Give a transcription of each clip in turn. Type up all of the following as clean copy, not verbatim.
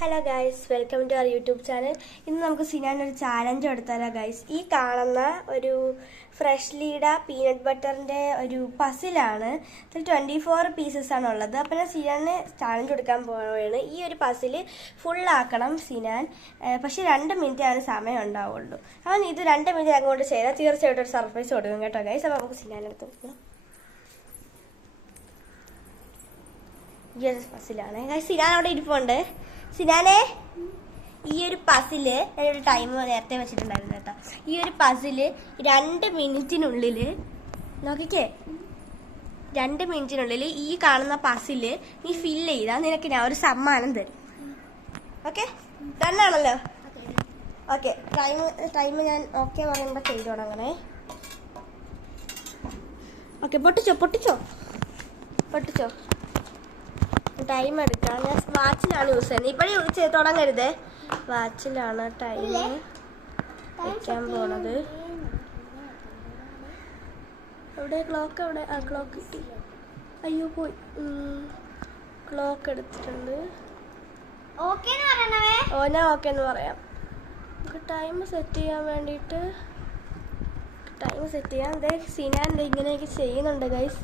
Hello guys, welcome to our YouTube channel. ഇന്ന് നമുക്ക് സിനാനൊരു challenge എടുത്താലോ ഗൈസ്. ഈ കാണുന്ന ഒരു ഫ്രഷ്ലിയുടെ പീനട്ട് ബട്ടറിൻ്റെ ഒരു പസിലാണ്. ഇതിൽ 24 പീസസ് ആണ് ഉള്ളത്. അപ്പോൾ ഞാൻ സിനാന് ചാലഞ്ച് കൊടുക്കാൻ പോവുകയാണ്. ഈ ഒരു പസിൽ ഫുള്ളാക്കണം സിനാൻ. പക്ഷേ 2 മിനിറ്റാണ് സമയം ഉണ്ടാവുള്ളൂ. അവൻ ഇത് 2 മിനിറ്റ് അങ്ങോട്ട് ചെയ്താൽ തീർച്ചയായിട്ടും ഒരു സർപ്രൈസ് കൊടുക്കും കേട്ടോ ഗൈസ്. അപ്പോൾ നമുക്ക് സിനാനെടുത്ത് നോക്കാം. ഈ ഒരു പസിലാണ് ഗൈസ്. സിനാൻ അവിടെ ഇരിപ്പുണ്ട്. സിനാനെ, ഈ ഒരു പസില് ഞാനൊരു ടൈം നേരത്തെ വെച്ചിട്ടുണ്ടായിരുന്നു കേട്ടോ. ഈ ഒരു പസില് 2 മിനിറ്റിനുള്ളിൽ നോക്കിക്കേ, 2 മിനിറ്റിനുള്ളിൽ ഈ കാണുന്ന പസില് നീ ഫില്ല് ചെയ്താൽ നിനക്ക് ഞാൻ ഒരു സമ്മാനം തരും. ഓക്കെ, ഡണ്ണാണല്ലോ? ഓക്കെ, ടൈം ഞാൻ ഓക്കെ പറയുമ്പോൾ ചെയ്തു തുടങ്ങണേ. ഓക്കെ, പൊട്ടിച്ചോ. ടൈം എടുക്കാം. ഞാൻ വാച്ചിലാണ് യൂസ് ചെയ്യുന്നത്. ഇപ്പോഴും തുടങ്ങരുതേ. വാച്ചിലാണ് ടൈം വയ്ക്കാൻ പോണത്. എവിടെ ക്ലോക്ക്? എവിടെ? ആ ക്ലോക്ക് കിട്ടി. അയ്യോ പോയി. ക്ലോക്ക് എടുത്തിട്ടുണ്ട്. ഞാൻ ഓക്കെ എന്ന് പറയാം. നമുക്ക് ടൈം സെറ്റ് ചെയ്യാൻ വേണ്ടിയിട്ട് സിനാൻ ഇങ്ങനെയൊക്കെ ചെയ്യുന്നുണ്ട് ഗൈസ്.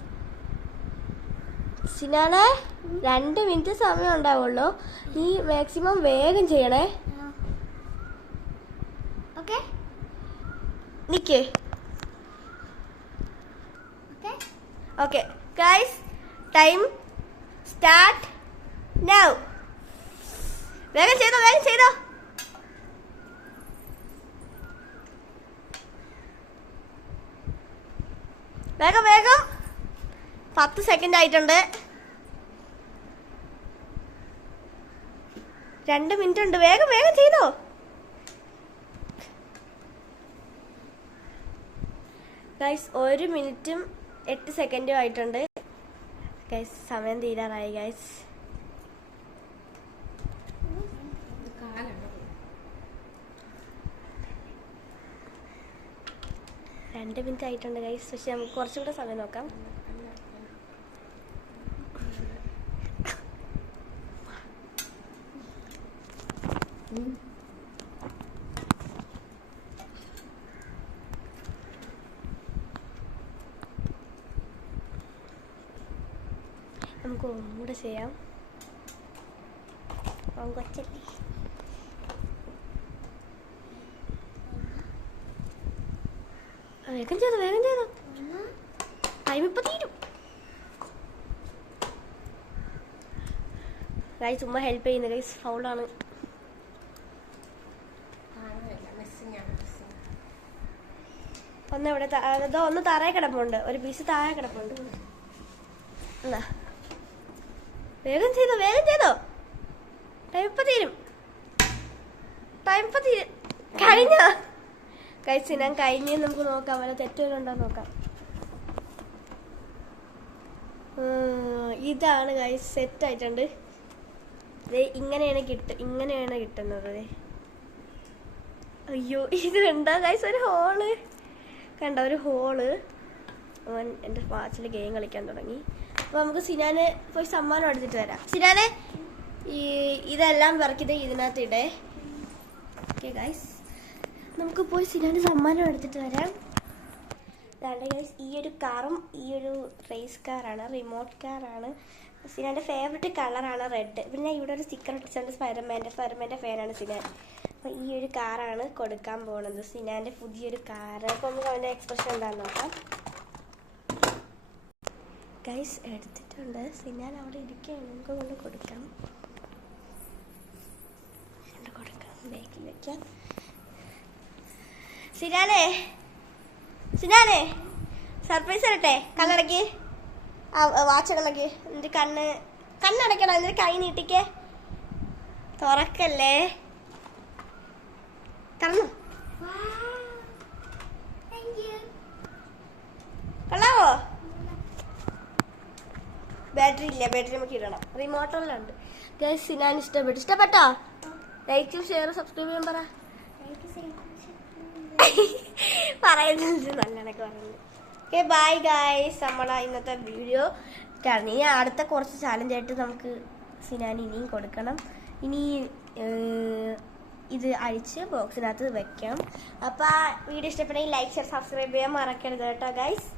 സിനാനെ, 2 മിനിറ്റ് സമയം ഉണ്ടാവുള്ളൂ. നീ മാക്സിമം വേഗം ചെയ്യണേ. നിക്കേ. Okay guys, time start now. വേഗം ചെയ്തോ. വേഗം 10 സെക്കൻഡ് ആയിട്ടുണ്ട്. 2 മിനിറ്റ് ഉണ്ട്. വേഗം ചെയ്തോ ഗൈസ്. 1 മിനിറ്റും 8 സെക്കൻഡും ആയിട്ടുണ്ട് ഗൈസ്. സമയം തീരാറായി ഗൈസ്. രണ്ട് മിനിറ്റ് ആയിട്ടുണ്ട് ഗൈസ്. പക്ഷെ നമുക്ക് കുറച്ചുകൂടെ സമയം നോക്കാം. നമുക്ക് ഒന്നുകൂടെ ചെയ്യാം. വേഗം ചെയ്തോ. ടൈം ഇപ്പൊ തീരും. ഗൈസ് ചുമ്മാ ഹെൽപ്പ് ചെയ്യുന്ന ഗൈസ്. ഫൗളാണ്. ഒന്ന് താഴെ കിടപ്പുണ്ട്. ഒരു പീസ് താഴെ കിടപ്പുണ്ട്. വേഗം ചെയ്തോ. ടൈം ഇപ്പൊ തീരും. കഴിഞ്ഞോ ഗൈസ്? ഞാൻ കഴിഞ്ഞെന്ന് നമുക്ക് നോക്കാം. വല്ല തെറ്റുകളുണ്ടോ നോക്കാം. ഇതാണ് ഗൈസ്, സെറ്റ് ആയിട്ടുണ്ട്. ഇങ്ങനെയാണ് കിട്ടുന്നത്. അയ്യോ, ഇത് കണ്ടോ ഗൈസ്? ഒരു ഹോള്. അവൻ എൻ്റെ വാച്ചിൽ ഗെയിം കളിക്കാൻ തുടങ്ങി. അപ്പോൾ നമുക്ക് സിനാന് പോയി സമ്മാനം എടുത്തിട്ട് വരാം. സിനാനെ, ഇതെല്ലാം വർക്കിത് ഇതിനകത്ത് ഇടേ. ഓക്കെ ഗൈസ്, നമുക്ക് പോയി സിനാന് സമ്മാനം എടുത്തിട്ട് വരാം. അതാണ്ട് ഗൈസ്, ഈ ഒരു കാറും ഈ ഒരു റേസ് കാറാണ്, റിമോട്ട് കാറാണ്. സിനാൻ്റെ ഫേവറേറ്റ് കളറാണ് റെഡ്. പിന്നെ ഇവിടെ ഒരു സ്റ്റിക്കർ ഒട്ടിച്ചുകൊണ്ട് സ്പൈഡർമാൻ്റെ ഫാനാണ് സിനാൻ. അപ്പോൾ ഈ ഒരു കാറാണ് കൊടുക്കാൻ പോകുന്നത്, സിനാൻ്റെ പുതിയൊരു കാറ്. അപ്പോൾ നമുക്ക് അവൻ്റെ എക്സ്പ്രഷൻ എന്താണെന്ന് നോക്കാം. ഗൈസ് എടുത്തിട്ടുണ്ട്. സിനാൻ അവിടെ ഇരിക്കുകയാണ്. നമുക്ക് കൊണ്ട് കൊടുക്കാം. ബേക്കിൽ വെക്കാം. സിനാനെ സർപ്രൈസ് തരട്ടെ. കണ്ണടക്കി, വാച്ച് ഇടണക്ക്. എന്നിട്ട് കണ്ണടക്കണം. എന്നിട്ട് കൈ നീട്ടിക്കേ. തുറക്കല്ലേ. തരണോ? കൊള്ളാവോ? ബാറ്ററി ഇല്ല. ബാറ്ററി നമുക്ക് ഇടണം. റിമോട്ടെല്ലാം ഉണ്ട്. ഗൈസ് സിനാൻ ഇഷ്ടപ്പെട്ടോ? ലൈക്കും ഷെയറും സബ്സ്ക്രൈബ് ചെയ്യാൻ പറയുന്നത് നല്ലതൊക്കെ പറയുന്നത്. Okay bye guys. നമ്മളെ ഇന്നത്തെ വീഡിയോ അടുത്ത കുറച്ച് ചാലഞ്ചായിട്ട് നമുക്ക് സിനാൻ ഇനിയും കൊടുക്കണം. ഇനി ഇത് അഴിച്ച് ബോക്സിനകത്ത് വെക്കാം. അപ്പോൾ ആ വീഡിയോ ഇഷ്ടപ്പെട്ടെങ്കിൽ ലൈക്ക് ഷെയർ സബ്സ്ക്രൈബ് ചെയ്യാൻ മറക്കരുത് കേട്ടോ ഗൈസ്.